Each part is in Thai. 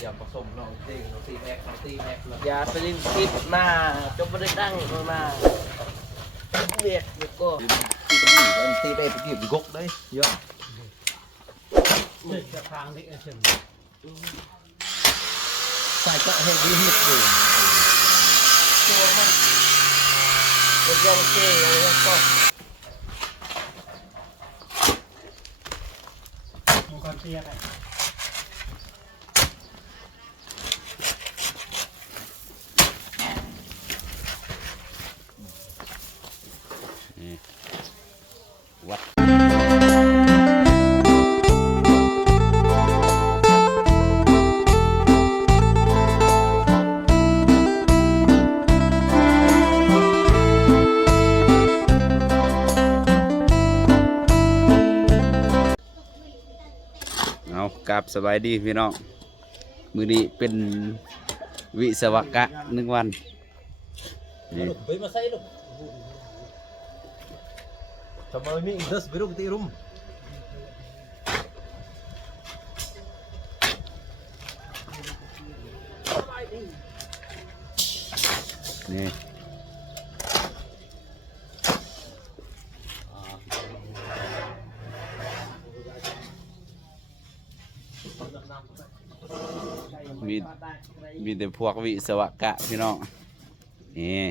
อย่าผสมน้องเองน้องตีแม็กน้องตีแม็กแล้ว อย่าไปดึงติดมาจบไม่ได้ตั้งมาเบียดเดี๋ยวก็ ตีไปเก็บกกđấyเยอะ จะพังที่เฉย ใส่ก็ให้ดีนิดหนึ่ง ตัวมันจะยองเกยแล้วก็ มังกรเตี้ยไป วัดเอากราบสบายดีพี่น้องมือนี้เป็นวิศวกะ1 วันนี่ เฮ้ยมาใส่ลูกทำไมมีอินเดสบิรุกตีรุม นี่มีแต่พวกวิศวกะพี่น้องนี่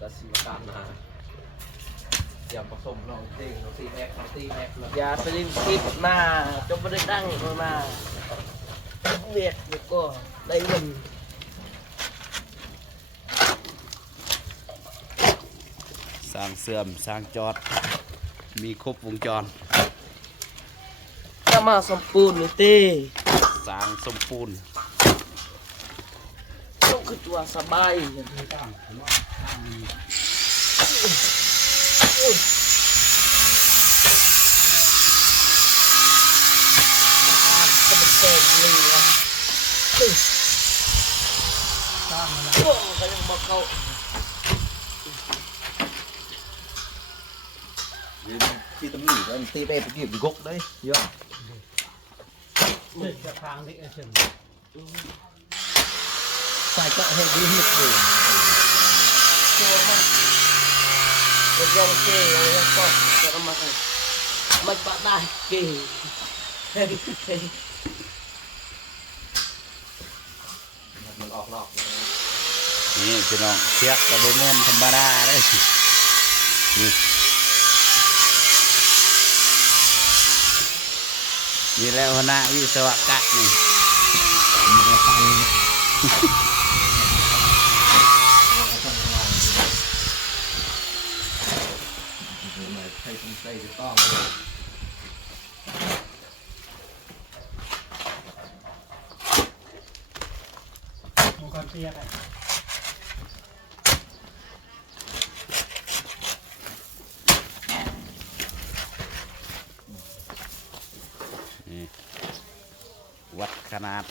ตัดสีตามมาอย่าผสมน้องเองน้องตีแม็กน้องตีแม็กแล้ว อย่าไปดึงติดมาจบไม่ได้ตั้งมาเบียดเดี๋ยวก็ได้เงิน สร้างเสื่อมสร้างจอดมีครบวงจร ถ้ามาสมปูนนี่เต้ สร้างสมบูรณ์ ต้องคือตัวสบาย ก็เป็นเศษเลยวะโอ้ก็ยังบอกเขา ตีตำหนิแล้วตีไปเก็บกกđấyเยอะ จะพังที่เฉย ใส่ก็ให้ดีนิดหนึ่ง ตัวมันจะยองเกยแล้วก็จะมาให้มันปะได้เกย มันออกนอก นี่พี่น้องเชือกกระบอกแม่นธรรมดาเลยนี่นี่แล้วคณะวิศวกะนี่ ใส่ถุงใส่จะต้อง มังกรเตี้ยไป นี่วัดขนาด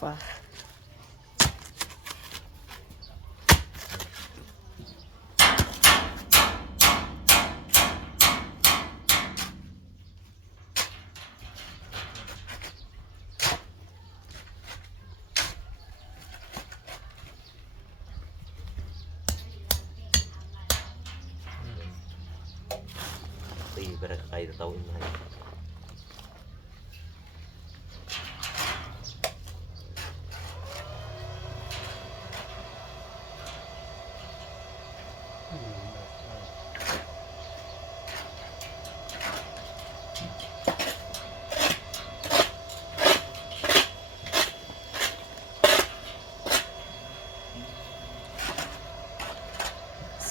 ฟ้า ตีไปใครจะโตยังไง น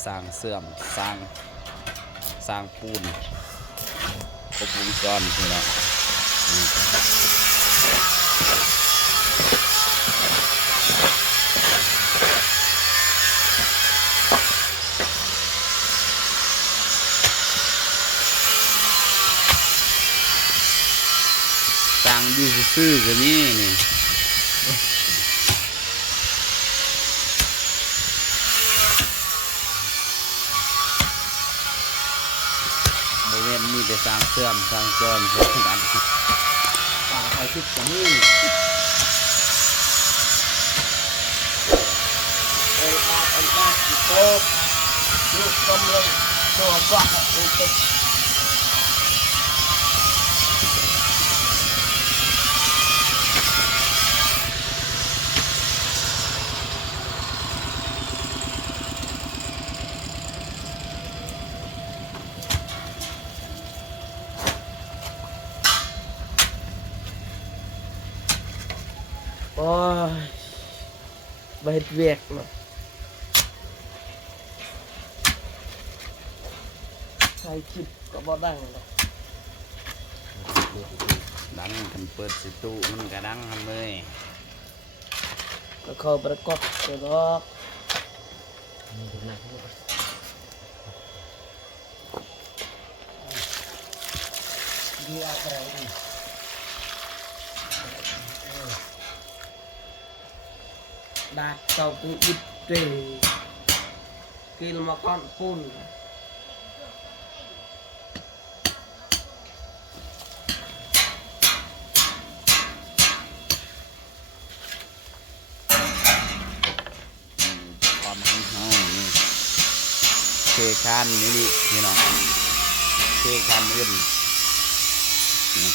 สร้างเสื่อมสร้างปูนครบวงจรพี่น้องสร้างดีซื่อๆก็มีนี่บริเวณมีแต่สร้างเสื่อมสร้างจรเพื่อนกัน ต่างไทยคิดกับนี่ไอ้อาอันตาสิโตลูกกำลังตัวบ้าอุตตโอ้ยไปเฮ็ดเวียกเนาะใช้คลิปก็บ่ดังเลย ดังคันเปิดสิตู้มันก็ดังทำเลย ก็เข้าประกอบตัวดอก ดีอะไรนี่ ดาเจ้าปูอิดเตะกิลมาก้อนปูน ความของเฮานี่เคคานนี่พี่น้องเคคานอื่นนี่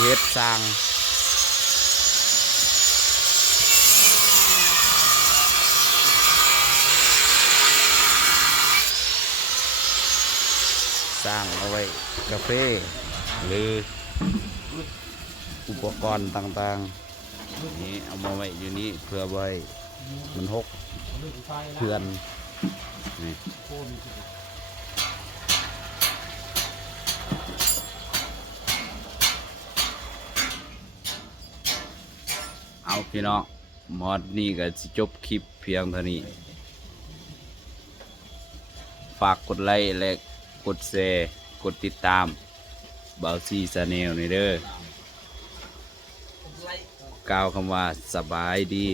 เฮ็ดสร้างสร้างเอาไว้กาแฟหรืออุปกรณ์ต่างๆนี่เอามาไว้อยู่นี้เพื่อไว้มันหก ลื่นไฟแล้ว เพื่อนนี่ โคนสิ เอาพี่น้องมอดนี่ก็สิจบคลิปเพียงเท่านี้ ฝากกดไลค์และกดแชร์กดติดตามเบาซีชาแนลนี่เด้อกล่าวคำว่าสบายดี